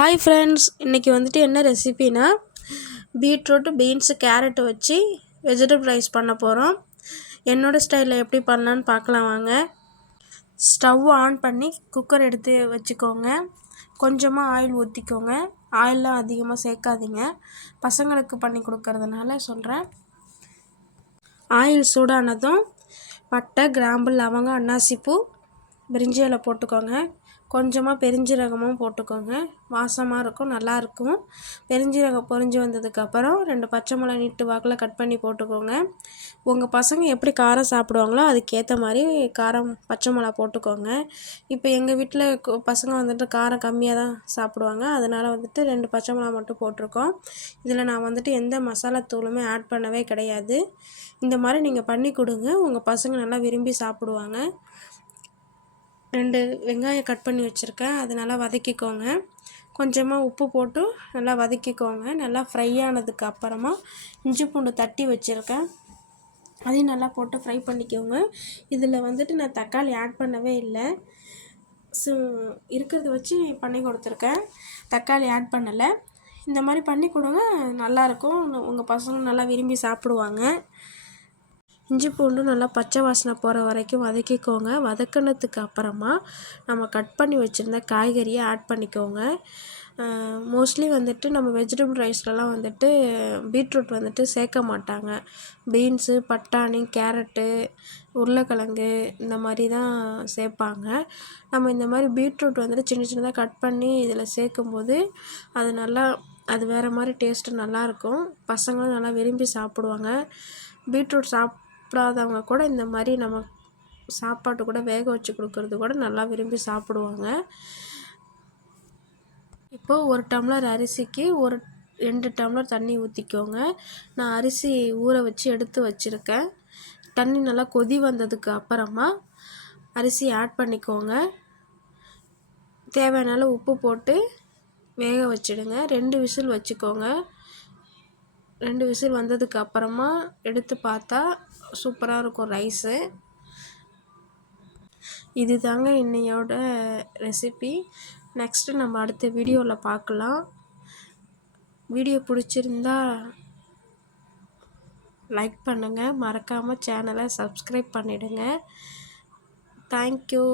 Hi friends, இன்றைக்கி வந்துட்டு என்ன ரெசிபினா பீட்ரூட்டு, பீன்ஸு, கேரட்டு வச்சு வெஜிடபிள் ரைஸ் பண்ண போகிறோம். என்னோடய ஸ்டைலில் எப்படி பண்ணலான்னு பார்க்கலாம் வாங்க. ஸ்டவ் ஆன் பண்ணி குக்கர் எடுத்து வச்சுக்கோங்க. கொஞ்சமாக ஆயில் ஊற்றிக்கோங்க. ஆயிலெலாம் அதிகமாக சேர்க்காதீங்க, பசங்களுக்கு பண்ணி கொடுக்கறதுனால சொல்கிறேன். ஆயில் சூடானதும் பட்டை, கிராம்பு, லவங்கம், அன்னாசிப்பூ, பிரிஞ்சி இலை போட்டுக்கோங்க. கொஞ்சமாக பெருஞ்சீரகமும் போட்டுக்கோங்க, வாசமாக இருக்கும், நல்லாயிருக்கும். பெருஞ்சீரகம் பொரிஞ்சு வந்ததுக்கப்புறம் 2 பச்சை மிளகாய் நீட்டு வாக்கில் கட் பண்ணி போட்டுக்கோங்க. உங்கள் பசங்க எப்படி காரம் சாப்பிடுவாங்களோ அதுக்கேற்ற மாதிரி காரம் பச்சை மிளகா போட்டுக்கோங்க. இப்போ எங்கள் வீட்டில் பசங்க வந்துட்டு காரம் கம்மியாக தான் சாப்பிடுவாங்க, அதனால் வந்துட்டு 2 பச்சை மிளகா மட்டும் போட்டிருக்கோம். இதில் நான் வந்துட்டு எந்த மசாலா தூளுமே ஆட் பண்ணவே கிடையாது. இந்த மாதிரி நீங்கள் பண்ணி கொடுங்க, உங்கள் பசங்க நல்லா விரும்பி சாப்பிடுவாங்க. 2 வெங்காயம் கட் பண்ணி வச்சுருக்கேன், அது நல்லா வதக்கிக்கோங்க. கொஞ்சமாக உப்பு போட்டு நல்லா வதக்கிக்கோங்க. நல்லா ஃப்ரை ஆனதுக்கு அப்புறமா இஞ்சி பூண்டு தட்டி வச்சுருக்கேன், அதையும் நல்லா போட்டு ஃப்ரை பண்ணிக்கோங்க. இதில் வந்துட்டு நான் தக்காளி ஆட் பண்ணவே இல்லை, இருக்கிறத வச்சு பண்ணி கொடுத்துருக்கேன், தக்காளி ஆட் பண்ணலை. இந்த மாதிரி பண்ணி கொடுங்க, நல்லாயிருக்கும். உங்கள் பசங்க நல்லா விரும்பி சாப்பிடுவாங்க. இஞ்சி பூண்டு நல்லா பச்சை வாசனை போகிற வரைக்கும் வதக்கிக்கோங்க. வதக்கினதுக்கு அப்புறமா நம்ம கட் பண்ணி வச்சுருந்த காய்கறியை ஆட் பண்ணிக்கோங்க. மோஸ்ட்லி வந்துட்டு நம்ம வெஜிடபிள் ரைஸ்லலாம் வந்துட்டு பீட்ரூட் வந்துட்டு சேர்க்க மாட்டாங்க. பீன்ஸு, பட்டாணி, கேரட்டு, உருளைக்கிழங்கு இந்த மாதிரி தான் சேர்ப்பாங்க. நம்ம இந்த மாதிரி பீட்ரூட் வந்துட்டு சின்ன சின்னதாக கட் பண்ணி இதில் சேர்க்கும்போது அது வேறு மாதிரி டேஸ்ட்டு நல்லாயிருக்கும். பசங்களும் நல்லா விரும்பி சாப்பிடுவாங்க. பீட்ரூட் சாப்பிடாதவங்க கூட இந்த மாதிரி நம்ம சாப்பாட்டு கூட வேக வச்சு கொடுக்கறது கூட நல்லா விரும்பி சாப்பிடுவாங்க. இப்போது 1 டம்ளர் அரிசிக்கு 2 டம்ளர் தண்ணி ஊற்றிக்கோங்க. நான் அரிசி ஊற வச்சு எடுத்து வச்சுருக்கேன். தண்ணி நல்லா கொதி வந்ததுக்கு அப்புறமா அரிசி ஆட் பண்ணிக்கோங்க. தேவையான உப்பு போட்டு வேக வச்சிடுங்க. 2 விசில் வச்சுக்கோங்க. 2 விசில் வந்ததுக்கு அப்புறமா எடுத்து பார்த்தா சூப்பராக இருக்கும் ரைஸு. இது தாங்க இன்னையோட ரெசிபி. நெக்ஸ்ட்டு நம்ம அடுத்த வீடியோவில் பார்க்கலாம். வீடியோ பிடிச்சிருந்தா லைக் பண்ணுங்கள், மறக்காமல் சேனலை சப்ஸ்கிரைப் பண்ணிவிடுங்க. தேங்க்யூ.